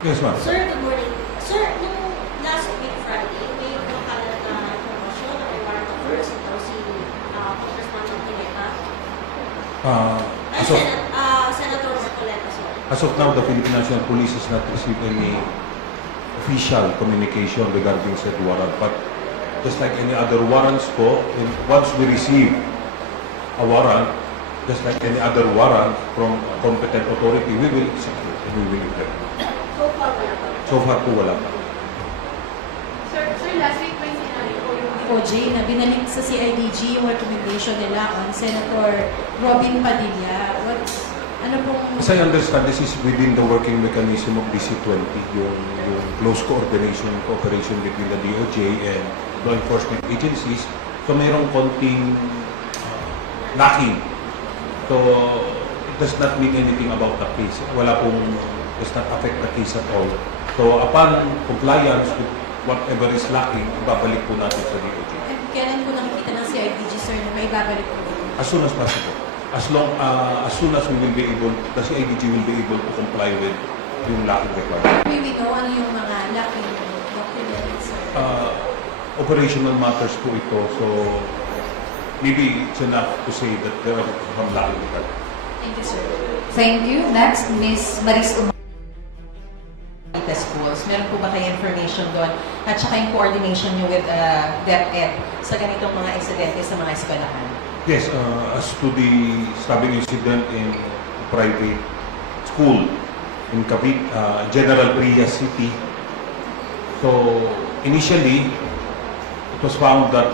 Yes, ma'am. Sir, good morning. Sir, nung last week Friday, may kumakalat na promosyon na may warrant of arrest ito si Congressman Martineta. Ay, As of, Senator Marcoleta, sir. as of now, the Philippine National Police has not received any official communication regarding said warrant. But just like any other warrants po, once we receive a warrant, just like any other warrant from a competent authority, we will execute and we will implement. So far, wala pa. So far po wala pa. Sir, last week may sinabi po yung OJ na binalik sa CIDG yung recommendation nila on Senator Robin Padilla. Ano pong... As I understand, this is within the working mechanism of DC-20, yung close coordination and cooperation between the DOJ and law enforcement agencies. So mayroong konting lacking. So it does not mean anything about the case. Wala pong, does not affect the case at all. So upon compliance with whatever is lacking, ibabalik po natin sa DOJ. And kailan po nakikita ng CIDG, sir, na may babalik po? As soon as possible. As soon as we will be able, the CIDG will be able to comply with yung lacking requirement. We know ano yung mga lacking documents, sir. Operational matters po ito, so maybe it's enough to say that there are some lacking requirements. Thank you, sir. Thank you. Next, Ms. Maris Schools. Meron po ba kayo information doon? At saka yung coordination nyo with DepEd sa ganitong mga insidente sa mga eskwelahan? Yes, as to the stabbing incident in a private school in Cavite, General Trias City. So initially, it was found that,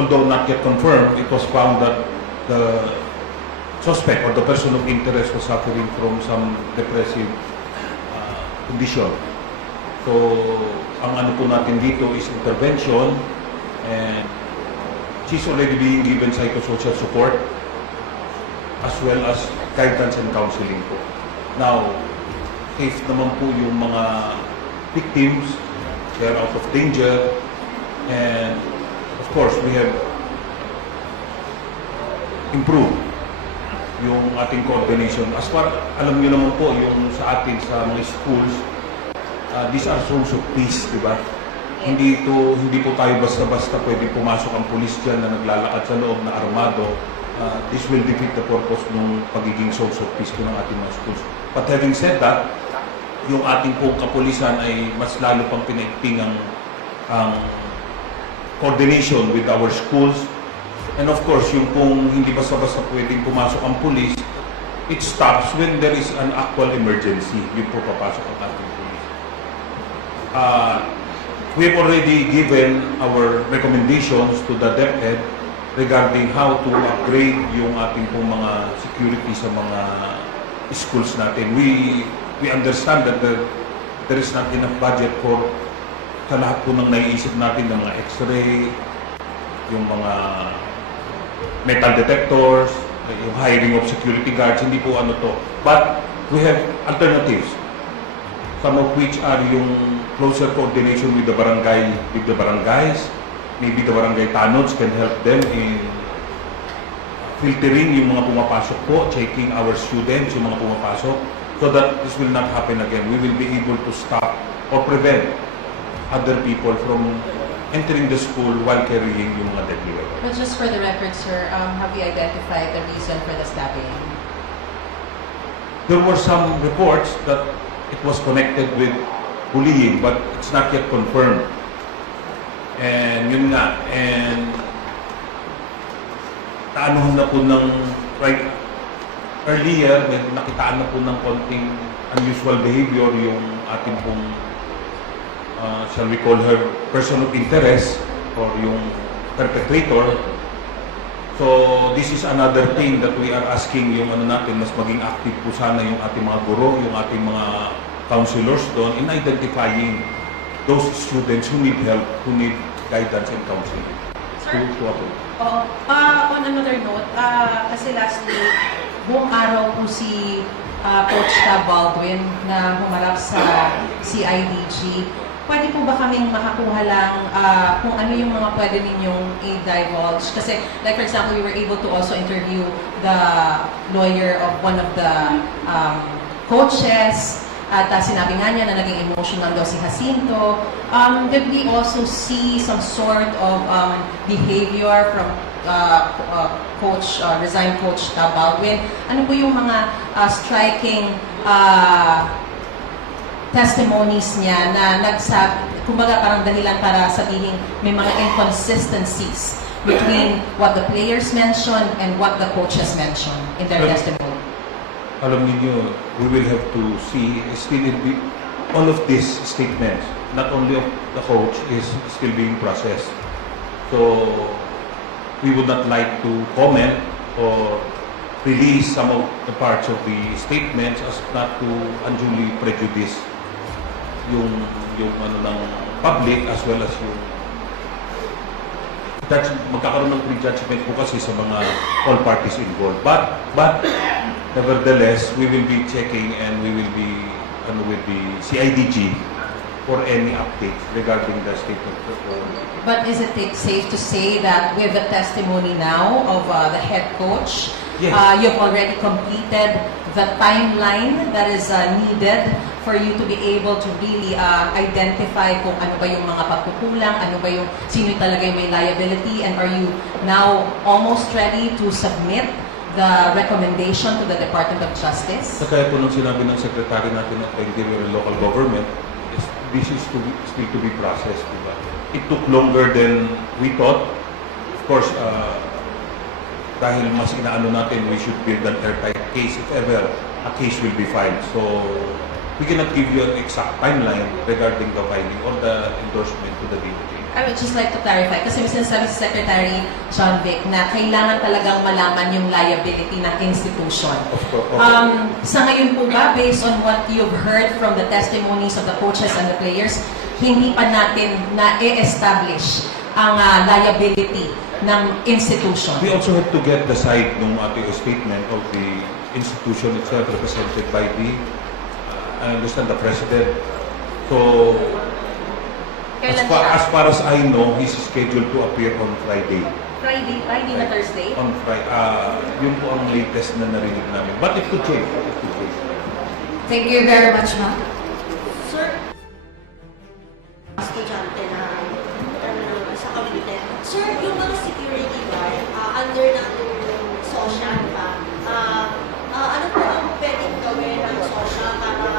although not yet confirmed, it was found that the suspect or the person of interest was suffering from some depressive condition. So, ang ano po natin dito is intervention, and she's already being given psychosocial support as well as guidance and counseling po. Now, if naman po yung mga victims, they're out of danger, and of course, we have improved yung ating coordination. As far, alam niyo naman po, yung sa atin, sa mga schools, these are zones of peace, di ba? Hindi po tayo basta-basta pwede pumasok ang pulis dyan na naglalakad sa loob na armado. This will defeat the purpose ng pagiging zones of peace po ng ating mga schools. But having said that, yung ating pong kapulisan ay mas lalo pang pinaigting ang coordination with our schools. And of course, yung kung hindi basta-basta pwedeng pumasok ang pulis, it stops when there is an actual emergency. Yun po papasok ang ating pulis. We have already given our recommendations to the DepEd regarding how to upgrade yung ating pong mga security sa mga schools natin. We understand that there is not enough budget for sa lahat po ng naiisip natin ng mga x-ray, yung mga metal detectors, yung hiring of security guards, hindi po ano to. But we have alternatives, some of which are yung closer coordination with the barangays. Maybe the barangay tanods can help them in filtering yung mga pumapasok po, checking our students, yung mga pumapasok, so that this will not happen again. We will be able to stop or prevent other people from entering the school while carrying yung mga deadly weapons. But just for the record, sir, have you identified the reason for the stabbing? There were some reports that it was connected with bullying, but it's not yet confirmed. And yun nga, and naanuhan na po ng, right, earlier, nakitaan na po ng konting unusual behavior yung ating pong, shall we call her, person of interest, or yung perpetrator. So, this is another thing that we are asking yung ano natin, mas maging active po sana yung ating mga guro, yung ating mga counselors doon in identifying those students who need help, who need guidance and counseling. Sir? To On another note, kasi last week, buong araw po si Coach Baldwin na humarap sa CIDG. Pwede po ba kaming makakuha lang kung ano yung mga pwede ninyong i-divulge? Kasi, like for example, we were able to also interview the lawyer of one of the coaches. At sinabi nga niya na naging emotional daw si Jacinto. Did we also see some sort of behavior from resigned coach Baldwin? Ano po yung mga striking testimonies niya na kumbaga parang dahilan para sabihin may mga inconsistencies between what the players mentioned and what the coaches mentioned in their testimony? Alam niyo, we will have to see still all of these statements, not only of the coach, is still being processed. So we would not like to comment or release some of the parts of the statements as not to unduly prejudice yung ano ng public as well as yung magkakaroon ng prejudgment po kasi sa mga all parties involved. But nevertheless, we will be checking and we will be with the CIDG for any updates regarding the statement. But is it safe to say that with the testimony now of the head coach, Yes. you've already completed the timeline that is needed for you to be able to really identify kung ano ba yung mga pagkukulang, sino talaga yung may liability, and are you now almost ready to submit the recommendation to the Department of Justice? So kaya po nung sinabi ng Secretary natin ng Interior and Local Government, this is still to be processed. Diba? It took longer than we thought. Of course, dahil mas inaano natin, we should build an airtight case if ever a case will be filed. So, we cannot give you an exact timeline regarding the filing or the endorsement to the DOJ. I would just like to clarify, kasi may sinasabi si Secretary John Vic na kailangan talagang malaman yung liability ng institution. Of course. Sa ngayon po ba, based on what you've heard from the testimonies of the coaches and the players, hindi pa natin na-establish ang liability ng institution? We also have to get the side ng ating statement of the institution itself represented by I understand the President. So, as far as I know, he's scheduled to appear on Friday. Friday na Thursday? On Friday. Yun po ang latest na narinig namin. But it could change. Thank you very much, ma'am. Sir, estudyante na sa Cavite. Sir, yung mga security guard, under ng SOSHA pa, ano po ang pwedeng gawin ng SOSHA para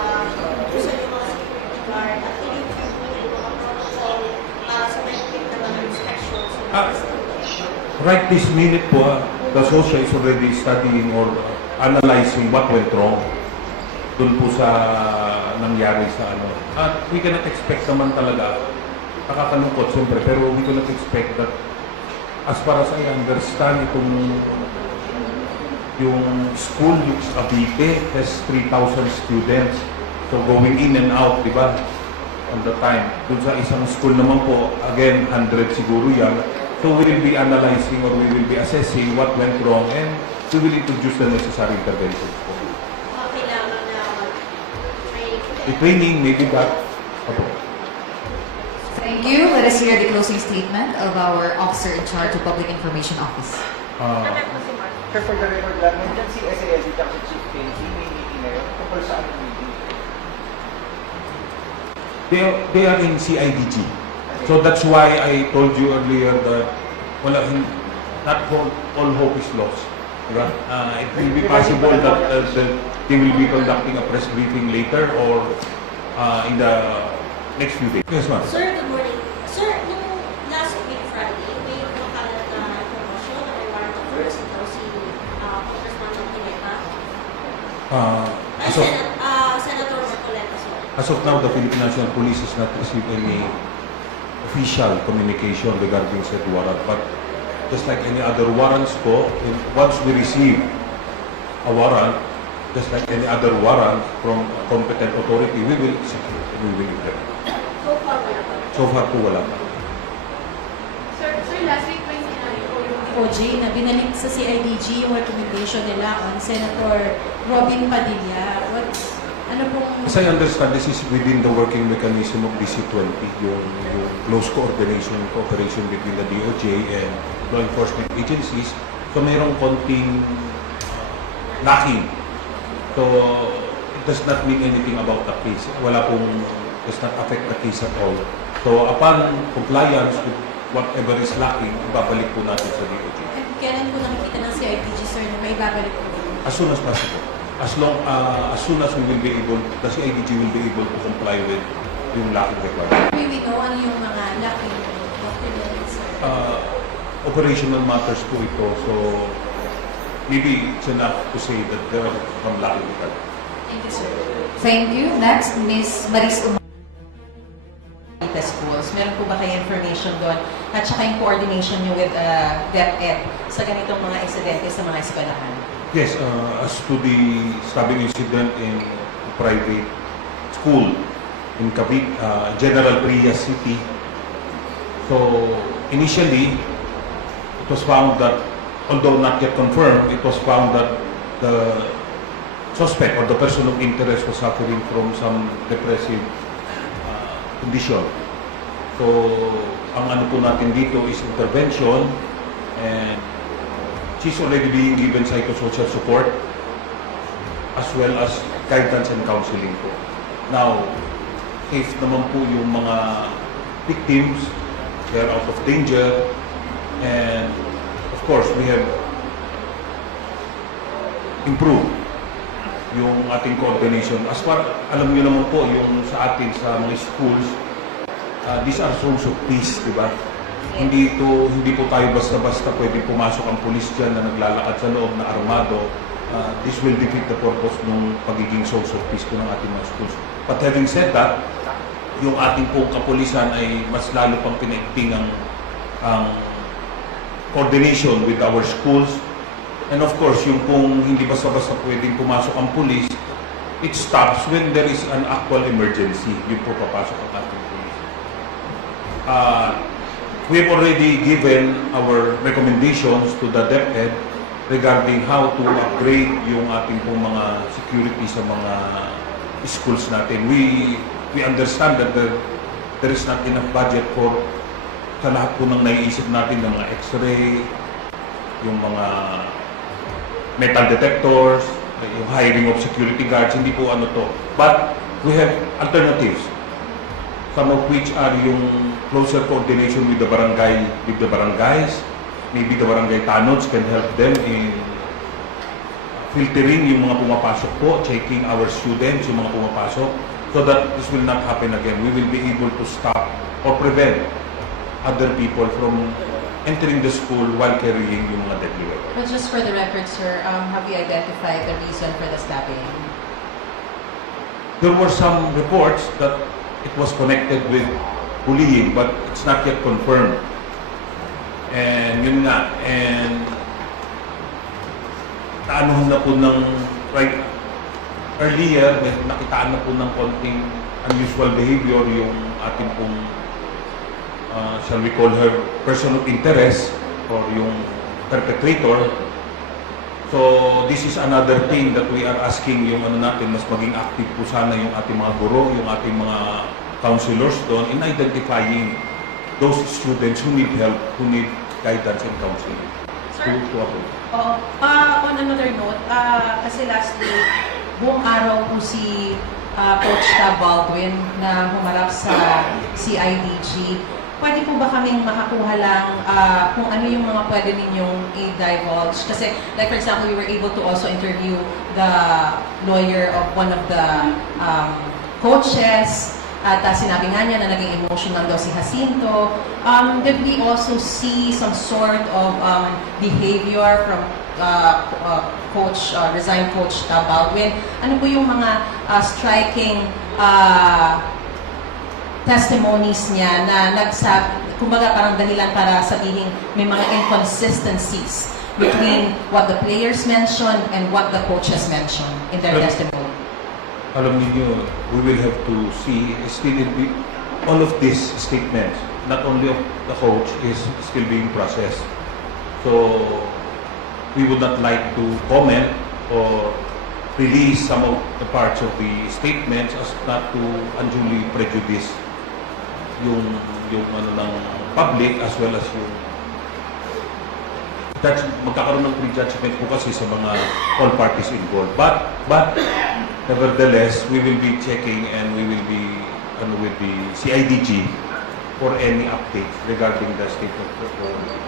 sa yung mga security guard at i-review po yung mga protocol sa mahigpit na mga inspections? Right this minute po, the SOSHA is already studying or analyzing what went wrong dun po sa nangyari sa ano. At we cannot expect naman talaga, nakakalungkot siyempre, pero we cannot expect that as far as I understand, yung school, yung Cavite, has 3,000 students. So going in and out, di ba? On the time. Dun sa isang school naman po, again, 100 siguro yan. So we will be analyzing or we will be assessing what went wrong and we will introduce the necessary interventions po. Kailangan na The training, maybe that. Thank you. Let us hear the closing statement of our officer in charge of Public Information Office. Sir, for the record lang, nandiyan si SASD at si Chief Casey, may meeting na yun. Tungkol saan ang meeting? They are in CIDG. So that's why I told you earlier that not all hope is lost. Diba? It will be possible that they will be conducting a press briefing later or in the next few days. Yes, ma'am. Sir, good morning. Sir, nung last week Friday, may kumakalat na informasyon na may warrant of arrest ito si Congressman Marcoleta. Senator Marcoleta, sir. As of now, the Philippine National Police has not received any official communication regarding said warrant. But just like any other warrants po, once we receive a warrant, just like any other warrant from a competent authority, we will execute and we will implement. So far, wala pa. So far po wala pa. Sir, last week may sinabi po yung OJ na binalik sa CIDG yung recommendation nila on Senator Robin Padilla. Ano pong... As I understand, this is within the working mechanism of DC-20, yung close cooperation between the DOJ and law enforcement agencies. So mayroong konting lacking. So does not mean anything about the case. Does not affect the case at all. So upon compliance with whatever is lacking, ibabalik po natin sa DOJ. At kailan po nakikita ng CIDG, sir, na may babalik po? As soon as possible. As soon as we will be able, the CIDG will be able to comply with yung lacking requirement. We know ano yung mga lacking documents, sir. Operational matters po ito. So maybe it's enough to say that there are some lacking requirements. Thank you, sir. Thank you. Next, Ms. Maris Schools. Meron po ba kayo information doon? At saka yung coordination nyo with DepEd sa ganitong mga insidente sa mga eskwelahan? Yes, as to the stabbing incident in a private school in Cavite, General Trias City. So initially, it was found that, although not yet confirmed, it was found that the suspect or the person of interest was suffering from some depressive condition. So, ang ano po natin dito is intervention, and she's already being given psychosocial support as well as guidance and counseling po. Now, if naman po yung mga victims, they're out of danger, and of course, we have improved yung ating coordination. As far, alam niyo naman po, yung sa atin, sa mga schools, these are zones of peace, di ba? Hindi po tayo basta-basta pwede pumasok ang pulis dyan na naglalakad sa loob na armado. This will defeat the purpose ng pagiging zones of peace po ng ating mga schools. But having said that, yung ating pong kapulisan ay mas lalo pang pinaigting ang coordination with our schools. And of course, yung kung hindi basta-basta pwedeng pumasok ang pulis, it stops when there is an actual emergency. Yun po papasok ang ating pulis. We have already given our recommendations to the DepEd regarding how to upgrade yung ating pong mga security sa mga schools natin. We understand that there is not enough budget for sa lahat po ng naiisip natin ng mga x-ray, yung mga metal detectors, yung hiring of security guards, hindi po ano to. But we have alternatives, some of which are yung closer coordination with the barangays. Maybe the barangay tanods can help them in filtering yung mga pumapasok po, checking our students, yung mga pumapasok, so that this will not happen again. We will be able to stop or prevent other people from entering the school while carrying yung mga deadly weapons. But just for the record, sir, have you identified the reason for the stabbing? There were some reports that it was connected with bullying, but it's not yet confirmed. And yun nga, and naanuhan na po ng, right, earlier, nakitaan na po ng konting unusual behavior yung ating pong, shall we call her, person of interest, or yung perpetrator. So, this is another thing that we are asking yung ano natin, mas maging active po sana yung ating mga guro, yung ating mga counselors doon in identifying those students who need help, who need guidance and counseling. Sir? To avoid. On another note, kasi last week, buong araw po si Coach Baldwin na humarap sa CIDG. Pwede po ba kaming makakuha lang kung ano yung mga pwede ninyong i-divulge? Kasi, like for example, we were able to also interview the lawyer of one of the coaches. At sinabi nga niya na naging emotional daw si Jacinto. Did we also see some sort of behavior from resigned Coach Baldwin? Ano po yung mga striking testimonies niya na kumbaga parang dahilan para sabihin may mga inconsistencies between what the players mentioned and what the coaches mentioned in their testimony? Alam niyo, we will have to see still all of these statements, not only of the coach, is still being processed. So, we would not like to comment or release some of the parts of the statements as not to unduly prejudice yung ano ng public as well as yung magkakaroon ng prejudgment po kasi sa mga all parties involved. But Nevertheless, we will be checking and we will be with the CIDG for any updates regarding the state of the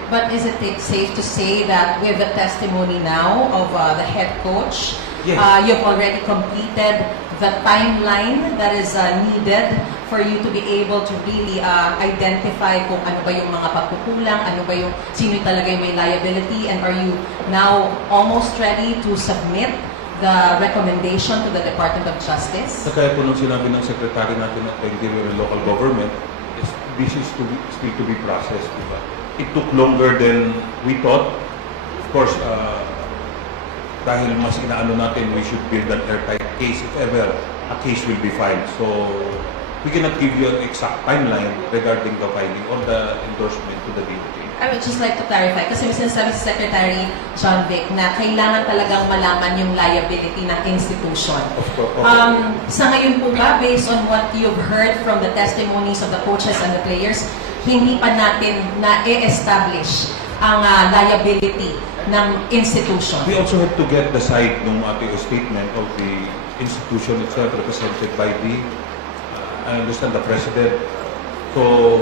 But is it safe to say that with the testimony now of the head coach, Yes. you've already completed the timeline that is needed for you to be able to really identify kung ano ba yung mga pagkukulang, ano ba yung sino talaga yung may liability, and are you now almost ready to submit the recommendation to the Department of Justice? Sa kaya po nung sinabi ng secretary natin at Interior and Local Government, this is still to be processed. Diba? It took longer than we thought. Of course, dahil mas inaano natin, we should build an airtight case if ever a case will be filed. So, we cannot give you an exact timeline regarding the filing or the endorsement to the DOJ. I would just like to clarify, kasi may sinasabi si Secretary John Vic na kailangan talagang malaman yung liability ng institution. Of course. Sa ngayon po ba, based on what you've heard from the testimonies of the coaches and the players, hindi pa natin na-establish ang liability ng institution? We also have to get the side ng ating statement of the institution itself represented by the, I understand, the President. So,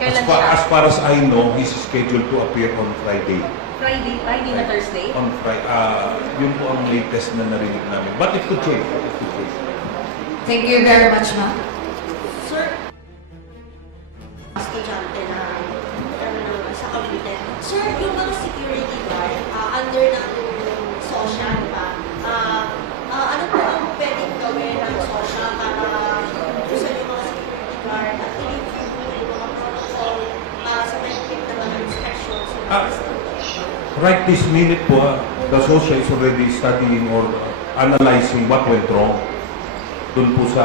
as far as I know, he's scheduled to appear on Friday. Friday na Thursday? On Friday. Yun po ang latest na narinig namin. But it could change. It could change. Thank you very much, ma'am. Sir, estudyante na sa Cavite. Sir, yung mga security guard, under ng social pa, ano po ang pwedeng gawin ng social para sa yung mga security guard at i-review yung mga protocol sa mahigpit na mga inspections sa mga students? Right this minute po, the social is already studying or analyzing what went wrong dun po sa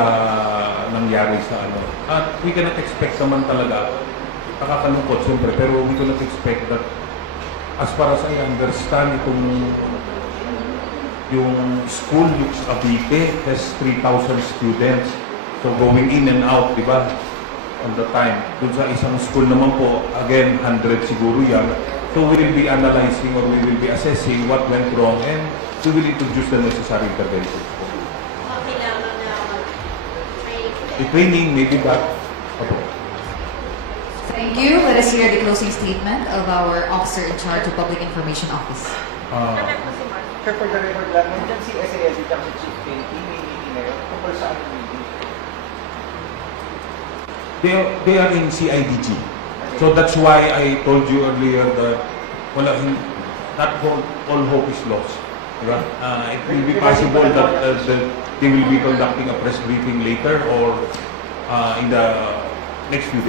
nangyari sa ano. At we cannot expect naman talaga, nakakalungkot siyempre, pero we cannot expect that as far as I understand, yung school, yung Cavite, has 3,000 students. So going in and out, di ba? On the time. Dun sa isang school naman po, again, 100 siguro yan. So we will be analyzing or we will be assessing what went wrong and we will introduce the necessary interventions po. Kailangan na train. The training, maybe that. Opo. Thank you. Let us hear the closing statement of our Officer in Charge of Public Information Office. Sir, for the record lang, nandiyan si SALD at si Chief Penty, may meeting na yun. Tungkol saan yung meeting? They are in CIDG. So that's why I told you earlier that not all hope is lost. Right? It will be possible that they will be conducting a press briefing later or in the next few days.